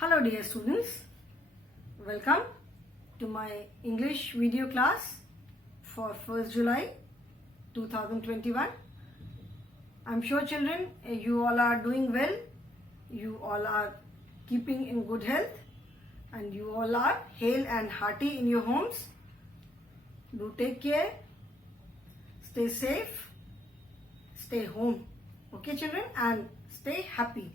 Hello dear students, welcome to my English video class for 1st July 2021. I'm sure children, you all are doing well, you all are keeping in good health and you all are hale and hearty in your homes. Do take care, stay safe, stay home, okay children, and stay happy.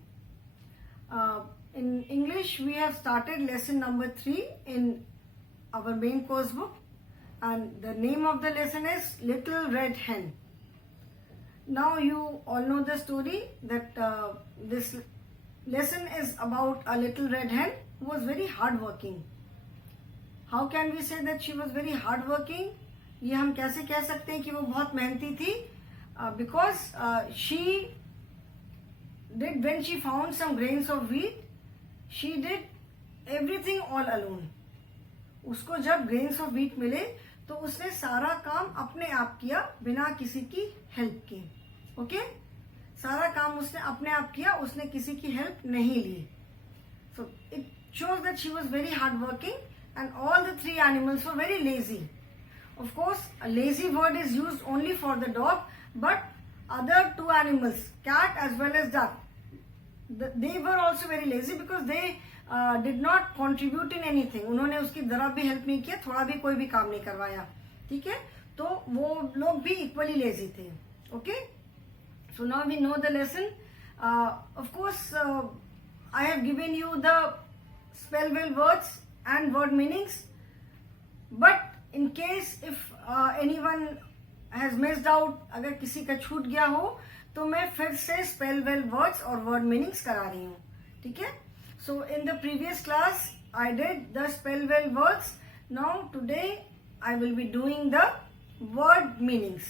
In English, we have started lesson number 3 in our main course book, and the name of the lesson is Little Red Hen. Now you all know the story that this lesson is about a little red hen who was very hardworking. How can we say that she was very hardworking? ये हम कैसे कह सकते हैं कि वो बहुत मेहनती थी? Because she did, when she found some grains of wheat, she did everything all alone. उसको जब grains of wheat मिले तो उसने सारा काम अपने आप किया बिना किसी की हेल्प के. ओके, सारा काम उसने अपने आप किया, उसने किसी की हेल्प नहीं ली. So it shows that she was very hardworking and all the 3 animals were very lazy. Of course, a lazy word is used only for the dog, but other 2 animals, cat as well as duck, they were also very lazy because they did not contribute in anything. उन्होंने उसकी जरा भी help नहीं किया, थोड़ा भी कोई भी काम नहीं करवाया. ठीक है, तो वो लोग भी इक्वली लेजी थे. Okay, so now we know the lesson. Of course I have given you the spell well words and word meanings, but in case if anyone has missed out, अगर किसी का छूट गया हो तो मैं फिर से स्पेल वेल वर्ड्स और वर्ड मीनिंग्स करा रही हूँ. ठीक है, so in the previous class I did the spell well words. Now today I will be doing the word meanings.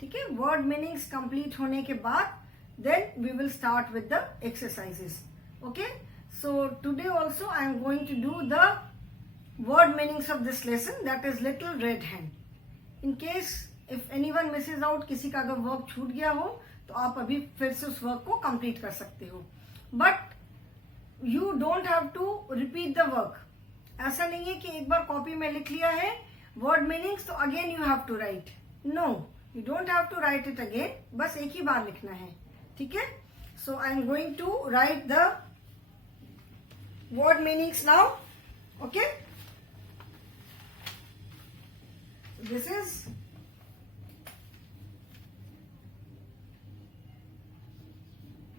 ठीक है, वर्ड मीनिंग्स कंप्लीट होने के बाद then we will start with the exercises. Okay, so today also I am going to do the word meanings of this lesson, that is little red Hahn. In case if anyone misses out, किसी का अगर work छूट गया हो तो आप अभी फिर से उस वर्क को कंप्लीट कर सकते हो. But you don't have to repeat the work. ऐसा नहीं है कि एक बार कॉपी में लिख लिया है वर्ड मीनिंग्स तो again you have to write. No, you don't have to write it again, बस एक ही बार लिखना है. ठीक है, so I am going to write the word meanings now. Okay, this is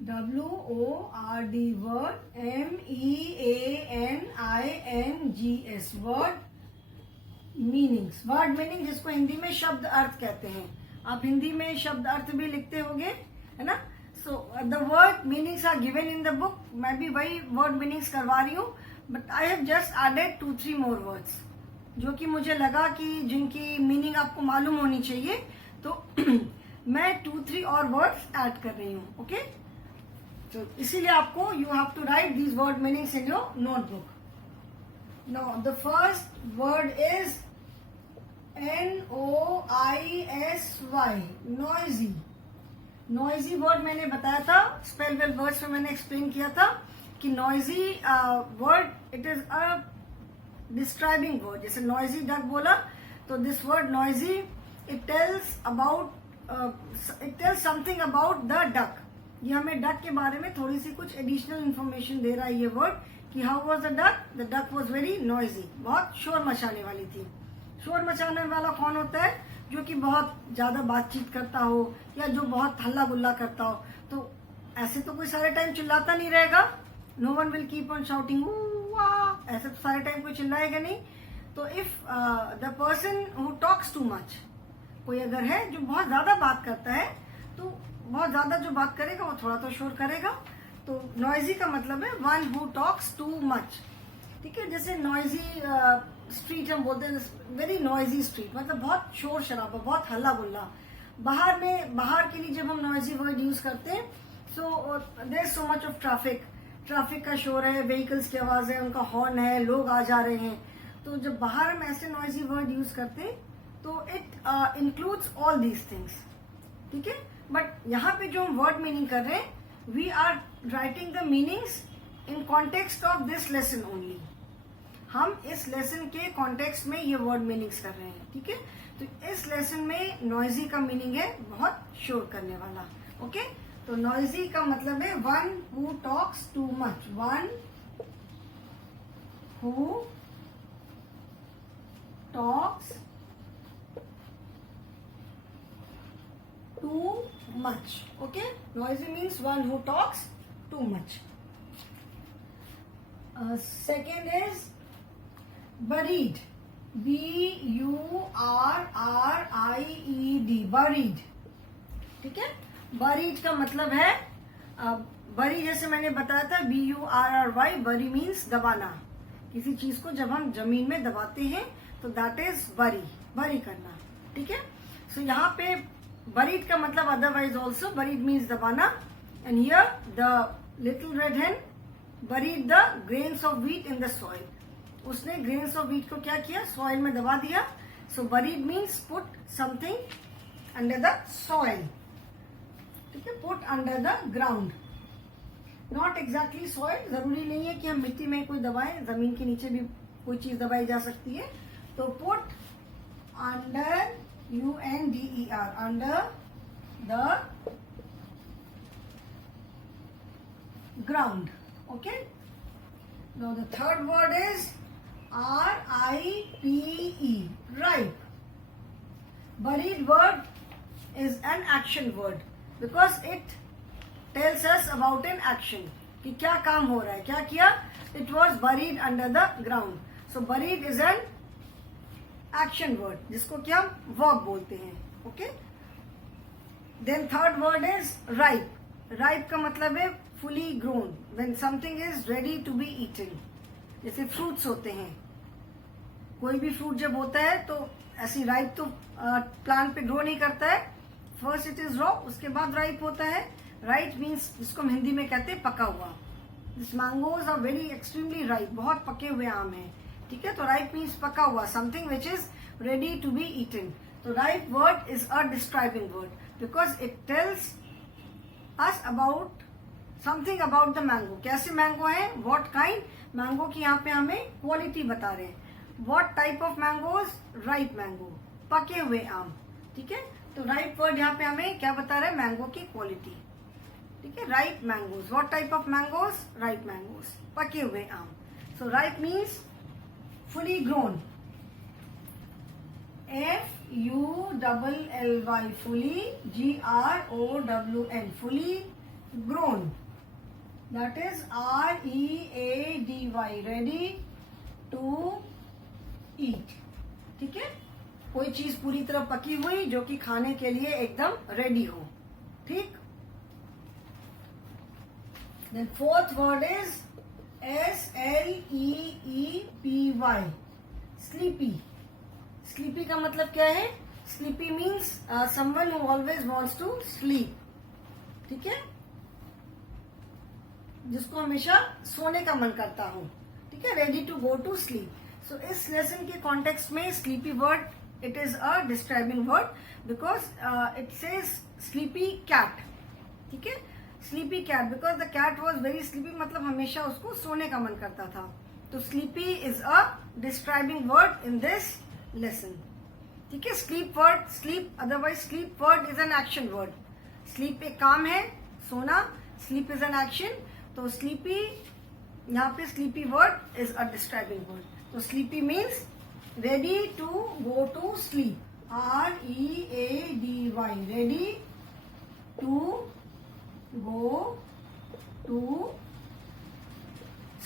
WORD word, MEANINGS word meanings. Word meaning जिसको हिंदी में शब्द अर्थ कहते हैं. आप हिंदी में शब्द अर्थ भी लिखते होंगे, है ना. So the word meanings are given in the book. मैं भी वही वर्ड मीनिंग्स करवा रही हूँ, but I have just added 2-3 more words जो कि मुझे लगा कि जिनकी मीनिंग आपको मालूम होनी चाहिए, तो मैं 2-3 और वर्ड्स ऐड कर रही हूँ. ओके, तो इसीलिए आपको you have to write these word meanings in your notebook. Now the first word is NOISY, noisy. Noisy word मैंने बताया था, स्पेल वेल वर्ड्स में मैंने एक्सप्लेन किया था कि noisy word it is a describing word. जैसे नॉइजी डक बोला तो this word noisy it tells something about the duck. ये हमें डक के बारे में थोड़ी सी कुछ एडिशनल इंफॉर्मेशन दे रहा है ये वर्ड कि how was the duck. The duck was very noisy, बहुत शोर मचाने वाली थी. शोर मचाने वाला कौन होता है? जो कि बहुत ज्यादा बातचीत करता हो या जो बहुत हल्ला गुल्ला करता हो. तो ऐसे तो कोई सारे टाइम चिल्लाता नहीं रहेगा. No one will keep on shouting, ऐसे तो सारे टाइम कोई चिल्लाएगा नहीं. तो if the person who talks too much, कोई अगर है जो बहुत ज्यादा बात करता है, तो बहुत ज्यादा जो बात करेगा वो थोड़ा तो शोर करेगा. तो नॉइजी का मतलब है one who talks too much. ठीक है, जैसे नॉइजी स्ट्रीट हम बोलते हैं, वेरी नॉइजी स्ट्रीट मतलब बहुत शोर शराबा, बहुत हल्ला गुल्ला. बाहर के लिए जब हम नॉइजी वर्ड यूज करते हैं, so there is so much of traffic का शोर है, व्हीकल्स की आवाज है, उनका हॉर्न है, लोग आ जा रहे हैं. तो जब बाहर हम ऐसे नॉइजी वर्ड यूज करते हैं तो it includes all these things. ठीक है, बट यहाँ पे जो हम वर्ड मीनिंग कर रहे हैं, we are writing the meanings in context of this lesson only, हम इस लेसन के कॉन्टेक्स्ट में ये वर्ड मीनिंग्स कर रहे हैं, ठीक है। तो इस लेसन में नॉइजी का मीनिंग है बहुत शोर करने वाला, ओके। तो नॉइजी का मतलब है one who talks too much, one who talks too much, okay. Noisy means one who talks too much. Second is buried, B-U-R-R-I-E-D, buried, ठीक है। buried का मतलब है बरी, जैसे मैंने बताया था B-U-R-R-Y, बरी मीन्स दबाना, किसी चीज को जब हम जमीन में दबाते हैं तो दैट इज बरी, बरी करना, ठीक है। सो यहाँ पे buried का मतलब अदरवाइज ऑल्सो, buried मीन्स दबाना, and here the little red hen buried the grains of wheat in the soil, उसने grains of wheat को क्या किया, soil में दबा दिया। so buried means put something under the soil, ठीक है, put under the ground, not exactly soil, जरूरी नहीं है कि हम मिट्टी में कोई दबाएं, जमीन के नीचे भी कोई चीज दबाई जा सकती है। तो put under, U-N-D-E-R, under the ground, okay. Now the third word is R-I-P-E, ripe. Buried word is an action word because it tells us about an action, कि क्या काम हो रहा है, क्या किया, it was buried under the ground. So buried is an action word, जिसको क्या हम वर्ब बोलते हैं, okay. Then third word is ripe, ripe का मतलब है fully grown, when something is ready to be eaten, जैसे फ्रूट्स होते हैं, कोई भी फ्रूट जब होता है तो ऐसी राइप तो प्लांट पे ग्रो नहीं करता है, फर्स्ट इट इज रॉ, उसके बाद राइप होता है। राइप मीन्स जिसको हम हिंदी में कहते हैं पका हुआ, this mangoes are very extremely ripe, बहुत पके हुए आम हैं, ठीक है। तो राइप मीन्स पका हुआ, something which is ready to be eaten. तो ripe word is a describing word because it tells us about something about the mango, कैसे मैंगो है, व्हाट काइंड मैंगो की यहाँ पे हमें क्वालिटी बता रहे हैं, what type of mangoes, ripe mango, पके हुए आम, ठीक है। तो राइप वर्ड यहाँ पे हमें क्या बता रहा है, मैंगो की क्वालिटी, ठीक है। Ripe mangoes, what type of mangoes, ripe mangoes, पके हुए आम। So ripe means fully grown, F-U-L-L-Y, fully, G-R-O-W-N, fully grown, that is R-E-A-D-Y, ready to eat, ठीक है। कोई चीज पूरी तरह पकी हुई जो कि खाने के लिए एकदम रेडी हो, ठीक। Then fourth word is S-L-E-E-P-Y, sleepy. Sleepy का मतलब क्या है, sleepy means someone who always wants to sleep, ठीक है, जिसको हमेशा सोने का मन करता हो, ठीक है, ready to go to sleep. So इस लेसन के कॉन्टेक्स्ट में sleepy word it is a describing word because it says sleepy cat, ठीक है, sleepy cat because the cat was very sleepy, मतलब हमेशा उसको सोने का मन करता था। तो sleepy is a describing word in this lesson, ठीक है। sleep word, sleep otherwise sleep word is an action word, sleep एक काम है, सोना, sleep is an action, तो sleepy यहाँ पे sleepy word is a describing word। तो sleepy means ready to go to sleep, R-E-A-D-Y, ready to go to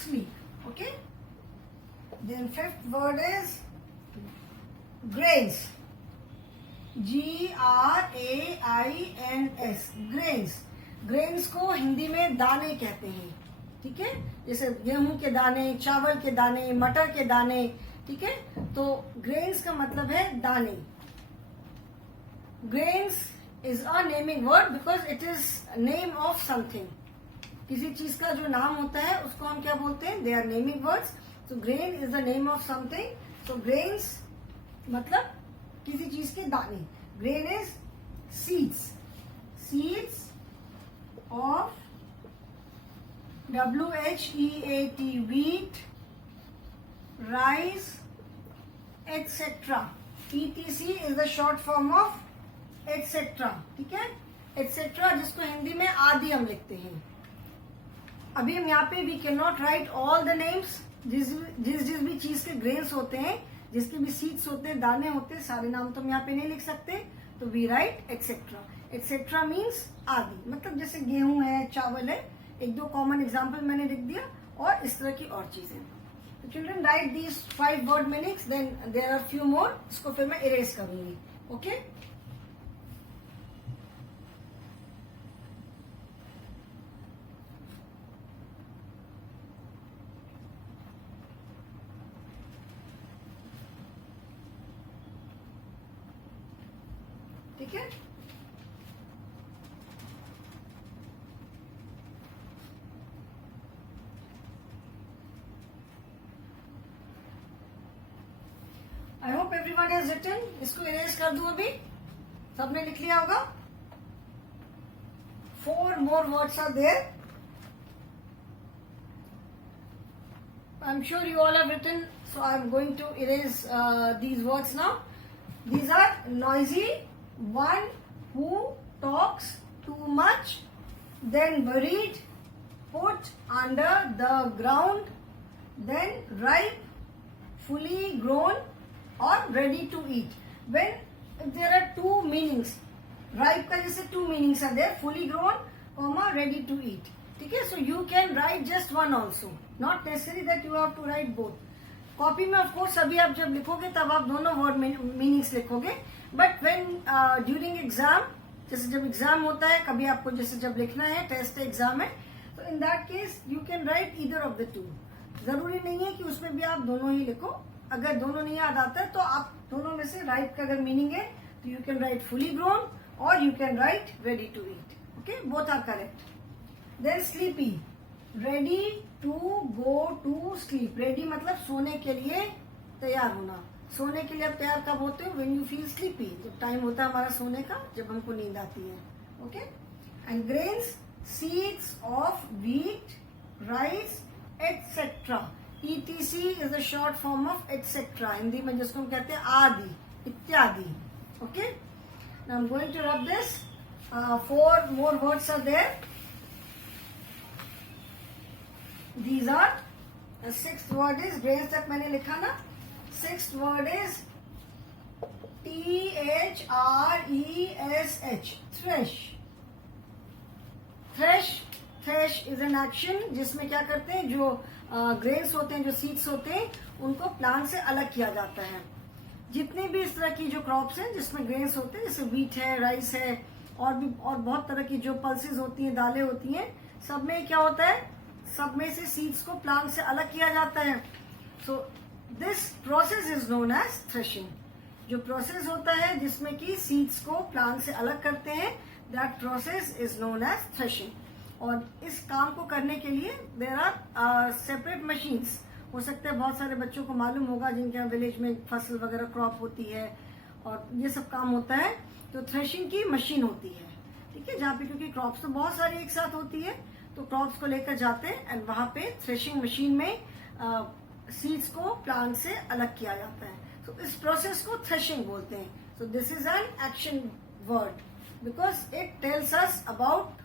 sleep, okay. Then fifth word is grains, G-R-A-I-N-S, grains। Grains को हिंदी में दाने कहते हैं, ठीक है, जैसे गेहूं के दाने, चावल के दाने, मटर के दाने, ठीक है। तो ग्रेन्स का मतलब है दाने। Grains is a naming word because it is name of something, किसी चीज का जो नाम होता है उसको हम क्या बोलते हैं, they are naming words. So grain is the name of something, so grains मतलब किसी चीज के दाने। Grain is seeds, seeds of WHEAT, wheat, rice, etc. ETC is the short form of etc. ठीक है, etc. जिसको हिंदी में आदि हम लिखते हैं. अभी हम यहाँ पे we can not write all the names. जिस भी चीज के ग्रेन्स होते हैं, जिसके भी सीड्स होते हैं, दाने होते हैं, सारे नाम तो हम यहाँ पे नहीं लिख सकते. तो we write etcetera. Etcetera means आदि. मतलब जैसे गेहूं है, चावल है, एक दो कॉमन एग्जाम्पल मैंने लिख दिया, और इस तरह की और चीजें. तो children write these 5 word meanings, then there are few more. इसको फिर मैं इरेज करूंगी. ओके. ठीक है. I hope everyone has written. इसको इरेज कर दूं अभी. सबने लिख लिया होगा. 4 more words are there. I'm sure you all have written, so I'm going to erase these words now. These are noisy, one who talks too much, then buried, put under the ground, then ripe, fully grown, or ready to eat. When there are two meanings, ripe का जैसे two meanings are there, fully grown, comma, ready to eat. ठीक है. So you can write just one also, not necessary that you have to write both. Copy में of course अभी आप जब लिखोगे तब आप दोनों वर्ड मीनिंग्स लिखोगे. बट व्हेन ड्यूरिंग एग्जाम, जैसे जब एग्जाम होता है, कभी आपको जैसे जब लिखना है, टेस्ट एग्जाम है, तो in that case you can right either of the two. जरूरी नहीं है कि उसमें भी आप दोनों ही लिखो. अगर दोनों नहीं याद आता है तो आप दोनों में से राइट का अगर मीनिंग है तो you can write fully grown और you can write ready to eat. Okay, both are correct. Then sleepy, ready to go to sleep. Ready मतलब सोने के लिए तैयार होना. सोने के लिए आप तैयार कब होते हो? व्हेन यू फील स्लीपी, जब टाइम होता है हमारा सोने का, जब हमको नींद आती है. Okay. And grains, seeds of wheat, rice, etcetera. ETC is the short form of etcetera. Hindi में जिसको हम कहते हैं आदि, इत्यादि. Okay. Now I am going to rub this. 4 more words are there. These are, the 6th word is, grains तक मैंने लिखा ना. 6th word is THRESH, thresh. Thresh is an action जिसमें क्या करते हैं, जो ग्रेन्स होते हैं, जो सीड्स होते हैं, उनको प्लांट से अलग किया जाता है. जितने भी इस तरह की जो क्रॉप्स हैं जिसमें ग्रेन्स होते हैं, जैसे व्हीट है, राइस है, और भी और बहुत तरह की जो पल्सेस होती हैं, दालें होती हैं, सब में क्या होता है, सब में से सीड्स को प्लांट से अलग किया जाता है. So this process is known as threshing. जो प्रोसेस होता है जिसमें कि सीड्स को प्लांट से अलग करते हैं, that process is known as threshing. और इस काम को करने के लिए देयर आर सेपरेट मशीन्स. हो सकता है बहुत सारे बच्चों को मालूम होगा जिनके यहाँ विलेज में फसल वगैरह क्रॉप होती है और ये सब काम होता है, तो थ्रेशिंग की मशीन होती है. ठीक है, जहाँ पे क्योंकि क्रॉप्स तो बहुत सारी एक साथ होती है, तो क्रॉप्स को लेकर जाते हैं एंड वहां पे थ्रेशिंग मशीन में सीड्स को प्लांट से अलग किया जाता है. तो इस प्रोसेस को थ्रेशिंग बोलते हैं. So this is an action word because it tells us about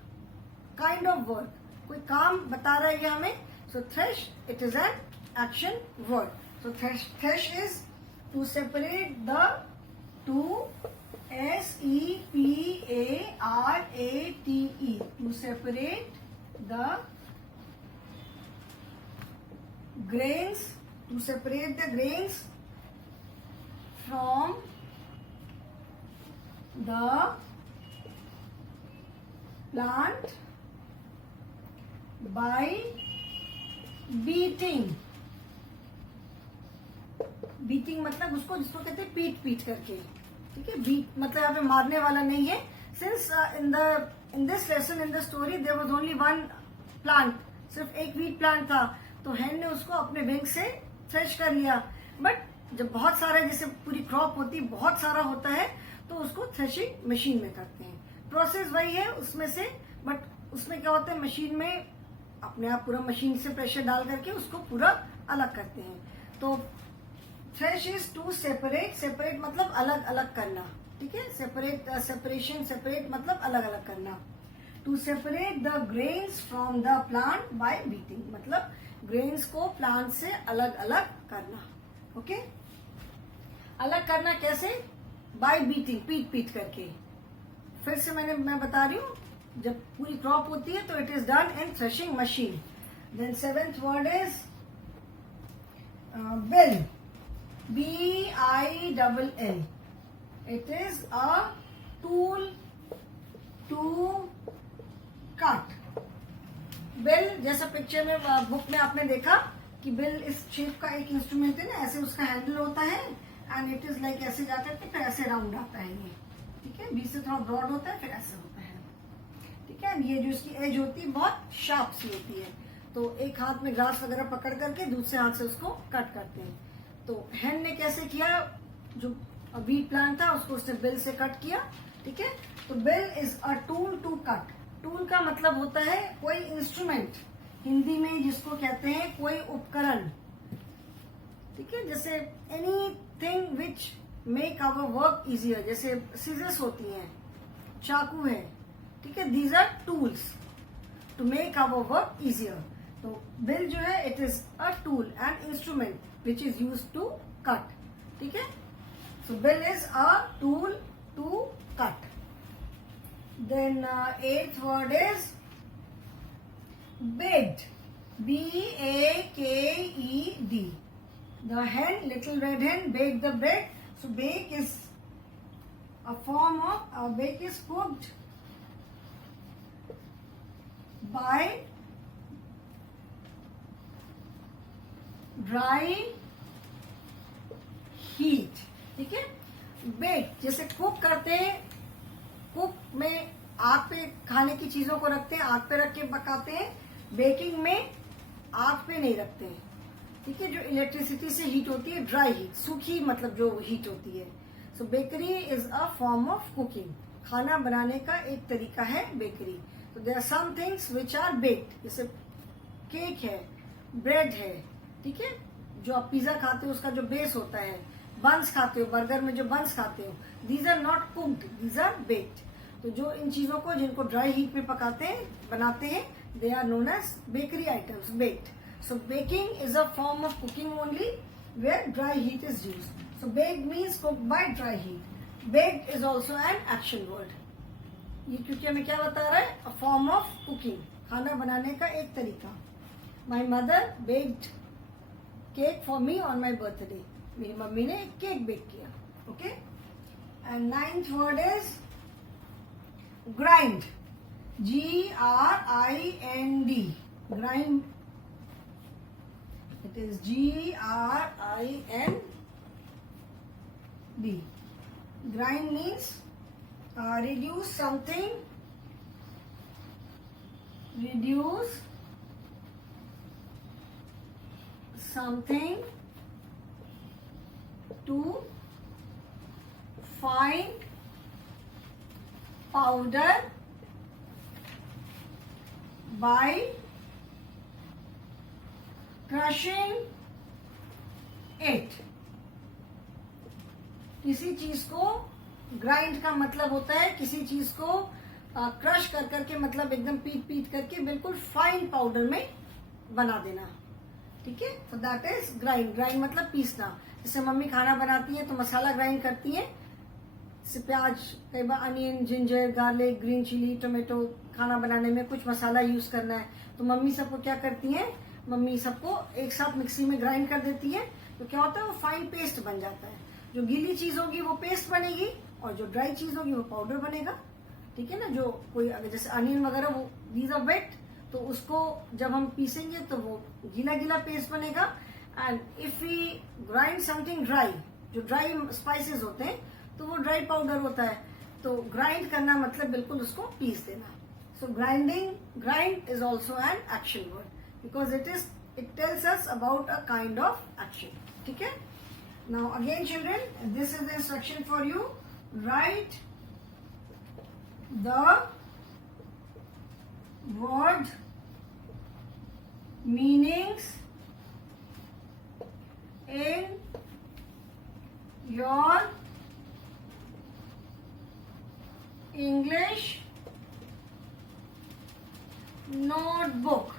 kind of work. कोई काम बता रहा है ये हमें. So thresh, it is an action word. So thresh is to separate the to, SEPARATE, to separate the grains, to separate the grains from the plant by beating. Beating मतलब उसको, जिसको कहते हैं पीट करके. ठीक है, बीट मतलब यहाँ पे मारने वाला नहीं है. Since in this lesson, in the story, there was only one plant, सिर्फ एक व्हीट प्लांट था, तो हैन ने उसको अपने विंग से थ्रेश कर लिया. बट जब बहुत सारे, जैसे पूरी क्रॉप होती है, बहुत सारा होता है, तो उसको थ्रेशिंग मशीन में करते हैं. प्रोसेस वही है उसमें से, बट उसमें क्या होता है, मशीन में अपने आप पूरा मशीन से प्रेशर डाल करके उसको पूरा अलग करते हैं। तो thresh is to separate, separate मतलब अलग अलग करना, ठीक है। सेपरेट, सेपरेशन, सेपरेट मतलब अलग अलग करना। To separate the grains from the plant by beating, मतलब ग्रेन्स को प्लांट से अलग अलग करना। ओके, अलग करना कैसे? बाय बीटिंग, पीट पीट करके। फिर से मैं बता रही हूँ, जब पूरी क्रॉप होती है तो it is done in threshing machine. Then seventh word is bill, BILL. It is a tool to cut. Bill, जैसा पिक्चर में बुक में आपने देखा कि बिल इस शेप का एक इंस्ट्रूमेंट है ना, ऐसे उसका हैंडल होता है एंड इट इज लाइक ऐसे जाकर के फिर ऐसे राउंड आता है ये, ठीक है। बीच से थोड़ा ब्रॉड होता है फिर ऐसे होता है, ठीक है। ये जो इसकी एज होती है बहुत शार्प सी होती है, तो एक हाथ में ग्रास वगैरह पकड़ करके दूसरे हाथ से उसको कट करते हैं। तो हैन ने कैसे किया, जो वीट प्लांट था उसको उसने बिल से कट किया, ठीक है। तो bill is a tool to cut. Tool का मतलब होता है कोई इंस्ट्रूमेंट, हिंदी में जिसको कहते हैं कोई उपकरण, ठीक है। जैसे anything which make our work easier, जैसे सीजर्स होती हैं, चाकू है, ठीक है। These are tools to make our work easier. तो बिल जो है it is a tool and instrument which is used to cut, ठीक है। So bill is a tool to cut. Then eighth word is baked, BAKED. The hen, little red hen, baked the bread. So bake is a form of bake is cooked by dry heat, ठीक है। Bake जैसे cook करते हैं, cook में आग पे खाने की चीजों को रखते हैं, आग पे रख के पकाते हैं। बेकिंग में आग पे नहीं रखते हैं, ठीक है। जो इलेक्ट्रिसिटी से हीट होती है, ड्राई हीट, सूखी मतलब जो हीट होती है। So bakery is a form of cooking, खाना बनाने का एक तरीका है बेकरी। तो there are some things which are baked, जैसे केक है, ब्रेड है, ठीक है। जो आप पिज्जा खाते हो उसका जो बेस होता है, बंस खाते हो, बर्गर में जो बंस खाते हो, these are not cooked, these are baked. तो जो इन चीजों को जिनको ड्राई हीट में पकाते हैं, बनाते हैं, they are known as bakery items, baked. So baking is a form of cooking only where dry heat is used. So baked means cooked by dry heat. Baked is also an action word. ये क्योंकि हमें क्या बता रहा है, अ form of cooking, खाना बनाने का एक तरीका। My mother baked cake for me on my birthday, मेरी मम्मी ने एक केक बेक किया, okay. And ninth word is grind, GRIND, grind, it is GRIND। Grind means reduce something, reduce something to fine powder by crushing it। किसी चीज को grind का मतलब होता है किसी चीज को क्रश कर करके, मतलब एकदम पीट पीट करके बिल्कुल फाइन पाउडर में बना देना, ठीक है। तो दैट इज ग्राइंड। ग्राइंड मतलब पीसना। जैसे मम्मी खाना बनाती है तो मसाला ग्राइंड करती है, जैसे प्याज, कई बार onion, ginger, garlic, green chilli, tomato, खाना बनाने में कुछ मसाला यूज करना है तो मम्मी सबको क्या करती है, मम्मी सबको एक साथ मिक्सी में ग्राइंड कर देती है। तो क्या होता है, वो फाइन पेस्ट बन जाता है। जो गीली चीज होगी वो पेस्ट बनेगी और जो ड्राई चीज होगी वो पाउडर बनेगा, ठीक है ना। जो कोई अगर जैसे अनियन वगैरह, वो दीज आर वेट, तो उसको जब हम पीसेंगे तो वो गीला गीला पेस्ट बनेगा। And if we grind something dry, जो ड्राई स्पाइसेस होते हैं तो वो ड्राई पाउडर होता है। तो ग्राइंड करना मतलब बिल्कुल उसको पीस देना। So grind is also an action word because it tells us about a kind of action, ठीक है। Now again children, this is the instruction for you. Write the word meanings in your English notebook.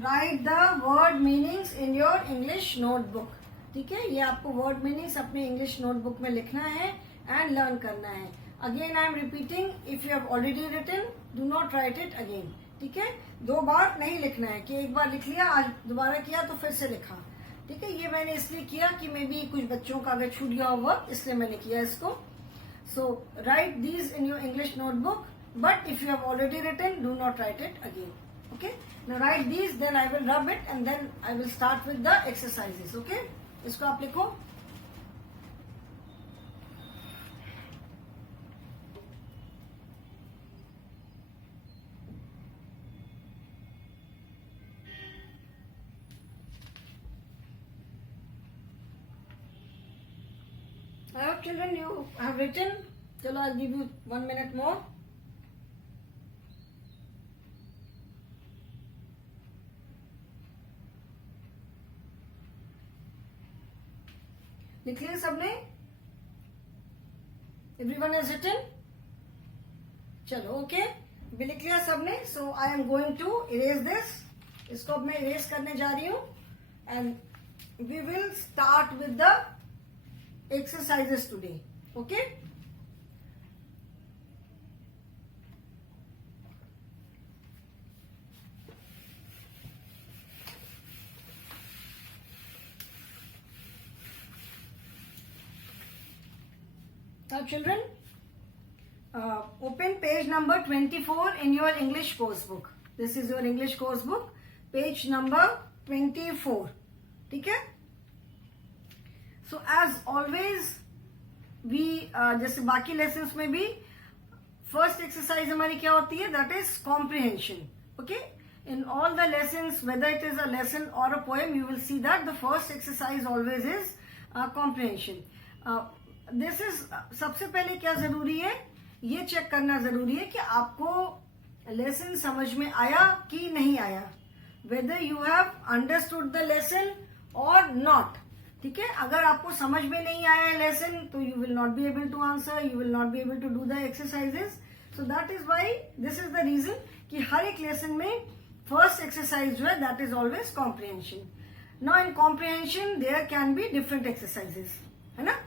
Write the word meanings in your English notebook. ठीक है, ये आपको word meanings अपने English notebook में लिखना है एंड लर्न करना है. Again I am repeating, if you have already written do not write it again. ठीक है, 2 बार नहीं लिखना है कि एक बार लिख लिया आज दोबारा किया तो फिर से लिखा. ठीक है, ये मैंने इसलिए किया कि मे बी कुछ बच्चों का अगर छूट गया हो वर्क, इसलिए मैंने किया इसको. So write these in your English notebook, but if you have already written do not write it again. Okay, now write these, then I will rub it and then I will start with the exercises. Okay, इसको आप लिखो. I hope children you have written. चलो I'll give you 1 minute more. लिख लिया सबने? Everyone has written? चलो okay, भी लिख लिया सबने. So I am going to erase this. इसको अब मैं इरेज करने जा रही हूं and we will start with the exercises today. Okay, now children, open page number 24 in your English course book. This is your English course book, page number 24. ठीक है? So as always we जैसे बाकी lessons में भी first exercise हमारी क्या होती है? That is comprehension. Okay? In all the lessons, whether it is a lesson or a poem, you will see that the first exercise always is comprehension. This is सबसे पहले क्या जरूरी है, ये चेक करना जरूरी है कि आपको लेसन समझ में आया कि नहीं आया, whether you have understood the lesson और नॉट. ठीक है, अगर आपको समझ में नहीं आया है लेसन तो you will not be able to answer, you will not be able to do the exercises. So that is why this is the reason कि हर एक लेसन में फर्स्ट एक्सरसाइज जो है that is always comprehension. Now in comprehension there can be different exercises, है ना.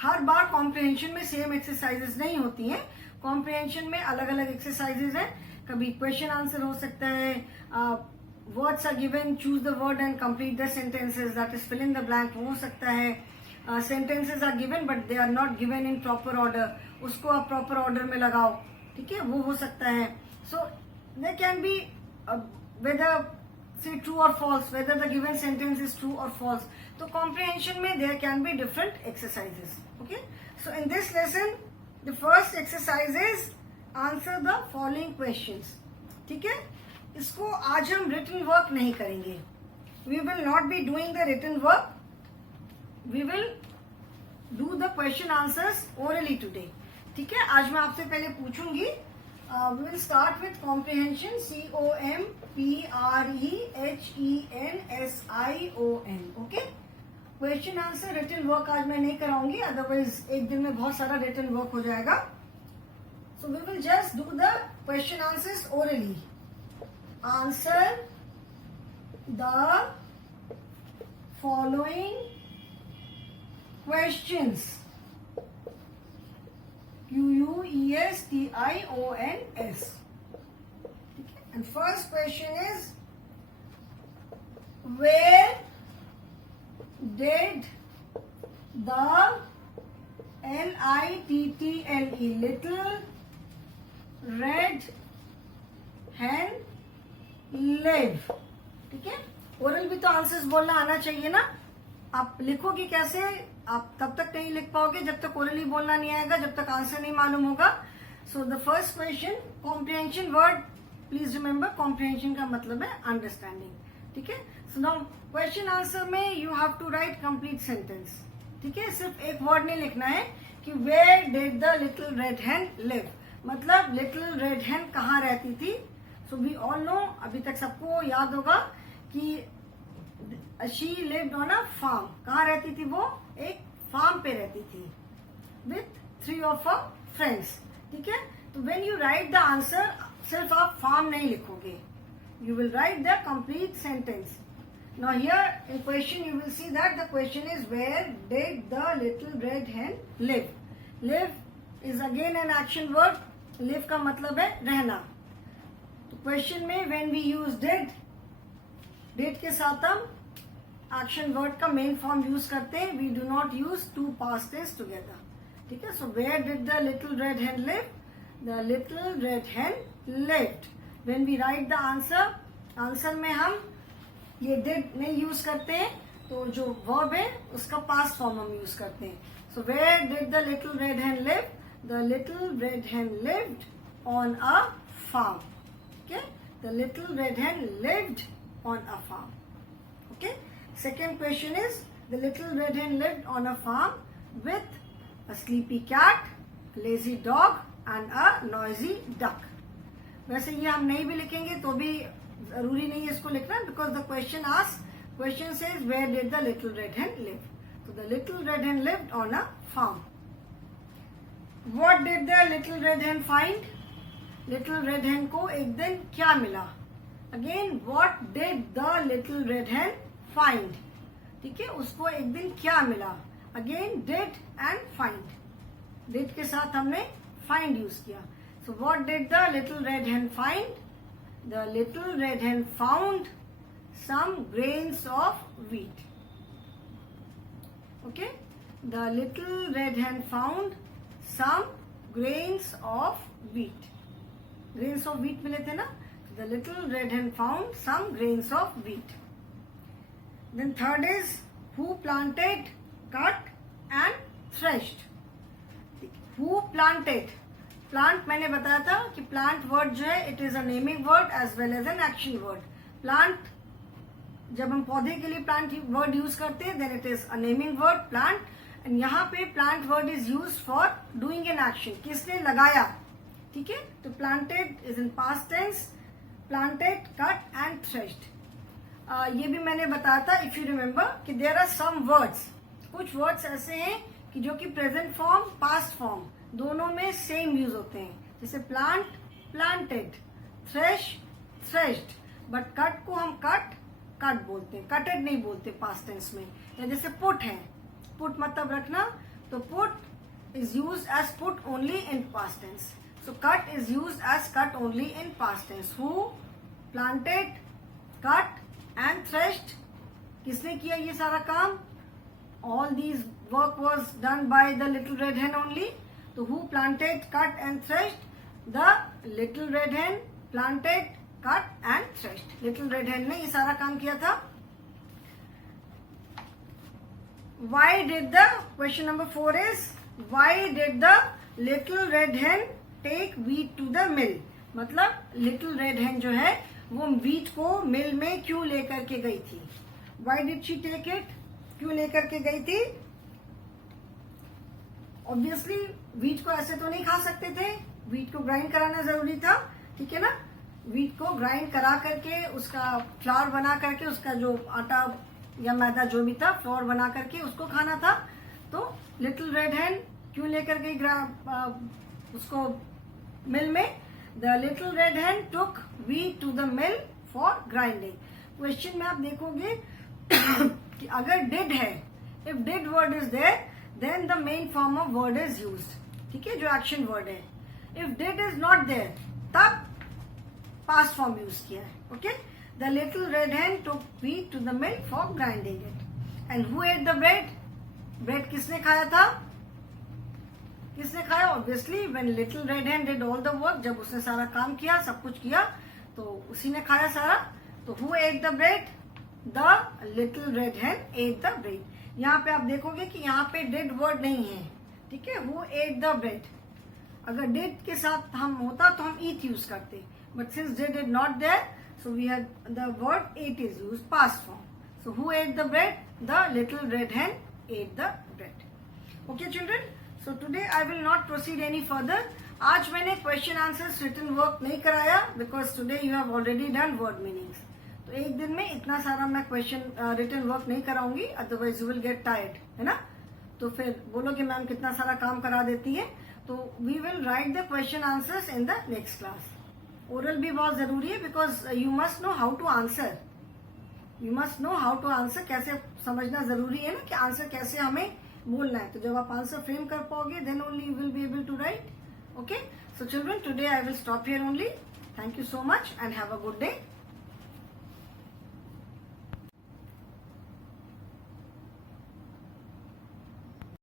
हर बार कॉम्प्रिहेंशन में सेम एक्सरसाइजेस नहीं होती हैं. कॉम्प्रिहेंशन में अलग अलग एक्सरसाइजेस हैं. कभी क्वेश्चन आंसर हो सकता है, words are given, choose the word and complete the sentences, that is fill in the blank हो सकता है. Sentences are given but they are not given in proper order, उसको आप प्रॉपर ऑर्डर में लगाओ. ठीक है, वो हो सकता है. So there can be whether say true or false, whether the given sentence is true or false. So comprehension में there can be different exercises. Okay, so in this lesson the first exercise is answer the following questions. ठीक है, इसको आज हम written work नहीं करेंगे. We will not be doing the written work. We will do the question answers orally today. ठीक है, आज मैं आपसे पहले पूछूंगी. We will start with comprehension. COMPREHENSION. Okay. Question answer written work आज मैं नहीं कराऊंगी, अदरवाइज एक दिन में बहुत सारा रिटन वर्क हो जाएगा. So we will just do the question answers orally. Answer the following questions. QUESTIONS. And first question is, where did the LITTLE little red hen live? ठीक है, ओरल भी तो आंसर्स बोलना आना चाहिए ना. आप लिखोगे कैसे? आप तब तक नहीं लिख पाओगे जब तक ओरली बोलना नहीं आएगा, जब तक आंसर नहीं मालूम होगा. So the first question, comprehension word, please remember comprehension का मतलब है अंडरस्टैंडिंग. ठीक है, सो नाउ क्वेश्चन आंसर में you have to write complete sentence. ठीक है, सिर्फ एक वर्ड नहीं लिखना है कि where did the little red hen live, मतलब लिटिल रेड हैन कहाँ रहती थी. सो वी ऑल नो, अभी तक सबको याद होगा कि she lived on a farm. कहाँ रहती थी वो? एक फार्म पे रहती थी विथ 3 of her फ्रेंड्स. ठीक है, तो when you write the answer सिर्फ आप फार्म नहीं लिखोगे, you will write the complete sentence. Now here in question you will see that the question is, where did the little red hen live? Live is again an action word. Live का मतलब है रहना. तो question में when we use did के साथ हम action word का मेन फॉर्म यूज करते हैं. We do not use two past tense together. ठीक है, so where did the little red hen live? The little red hen lived. When we write the answer, answer में हम ये did नहीं use करते हैं, तो जो verb है उसका past form हम यूज करते हैं. So where did the little red hen live? The little red hen lived on a farm. Okay, the little red hen lived on a farm. Okay, second question is, the little red hen lived on a farm with a sleepy cat, a lazy dog and a noisy duck. वैसे ये हम नहीं भी लिखेंगे तो भी जरूरी नहीं है इसको लिखना, because the question says where did the little red hen live. तो the little red hen lived on a farm. What did the little red hen find? Little red hen को एक दिन क्या मिला? Again, what did the little red hen find? ठीक है, उसको एक दिन क्या मिला? Again did and find. Did के साथ हमने फाइंड यूज किया. So what did the little red hen find? The little red hen found some grains of wheat. Okay? The little red hen found some grains of wheat. Grains of wheat मिले थे ना? The little red hen found some grains of wheat. Then third is, who planted, cut and threshed? Who planted? Plant मैंने बताया था कि plant word जो है it is a naming word as well as an action word. Plant, जब हम पौधे के लिए प्लांट वर्ड यूज करते हैं then it is a naming word plant. And यहाँ पे plant word is use for doing an action. किसने लगाया? ठीक है, तो planted is in past tense. Planted, cut and threshed. ये भी मैंने बताया था इफ यू रिमेम्बर कि देयर आर सम वर्ड्स, कुछ वर्ड्स ऐसे हैं कि जो कि प्रेजेंट फॉर्म, पास्ट फॉर्म दोनों में सेम यूज होते हैं. जैसे plant, planted, thresh, threshed. But cut को हम कट बोलते हैं, कटेड नहीं बोलते पास्ट टेंस में. या जैसे पुट है, पुट मतलब रखना, तो put is use as put only in past tense. So cut is use as cut only in past tense. Who planted, cut and threshed. किसने किया ये सारा काम? All these work was done by the little red hen only. So who planted, cut and threshed? The little red hen planted, cut and threshed. Little red hen ने ये सारा काम किया था. Why did the, question number 4 is, why did the little red hen take wheat to the mill? मतलब little red hen जो है वो wheat को मिल में क्यों लेकर के गई थी? Why did she take it? क्यों लेकर के गई थी? ऑब्वियसली वीट को ऐसे तो नहीं खा सकते थे, वीट को ग्राइंड कराना जरूरी था. ठीक है ना, वीट को ग्राइंड करा करके उसका फ्लावर बना करके उसका जो आटा या मैदा जो भी था फ्लोर बना करके उसको खाना था. तो लिटिल रेड हैन क्यों लेकर गई उसको मिल में? The little red hen took wheat to the mill for grinding. Question में आप देखोगे कि अगर डिड है, if did word is there then the main form of word is used. ठीक है, जो एक्शन वर्ड है. If did is not there तब पास्ट फॉर्म यूज किया है. Okay, the little red hen took wheat to the mill for grinding it. And who ate the bread? Bread किसने खाया था? किसने खाया? Obviously when little red hen did all the work, जब उसने सारा काम किया, सब कुछ किया, तो उसी ने खाया सारा. तो who ate the bread? The little red hen ate the bread. यहाँ पे आप देखोगे कि यहाँ पे डिड वर्ड नहीं है. ठीक है, हु एट द ब्रेड. अगर डिड के साथ हम होता तो हम ईट यूज करते, but since did is not there so we have the word ate is use past form. So who ate the bread? The little red hen ate the bread. Okay children, so today I will not proceed any further. आज मैंने question answers written work नहीं कराया because today you have already done word meanings. तो एक दिन में इतना सारा मैं क्वेश्चन रिटन वर्क नहीं कराऊंगी, otherwise you will get tired, है ना. तो फिर बोलो कि मैम कितना सारा काम करा देती है. तो we will write the question answers in the next class. Oral भी बहुत जरूरी है because you must know how to answer. You must know how to answer. कैसे समझना जरूरी है ना कि आंसर कैसे हमें बोलना है. तो जब आप आंसर फ्रेम कर पाओगे then only you will be able to write. Okay, so children, today I will stop here only. Thank you so much and have a good day.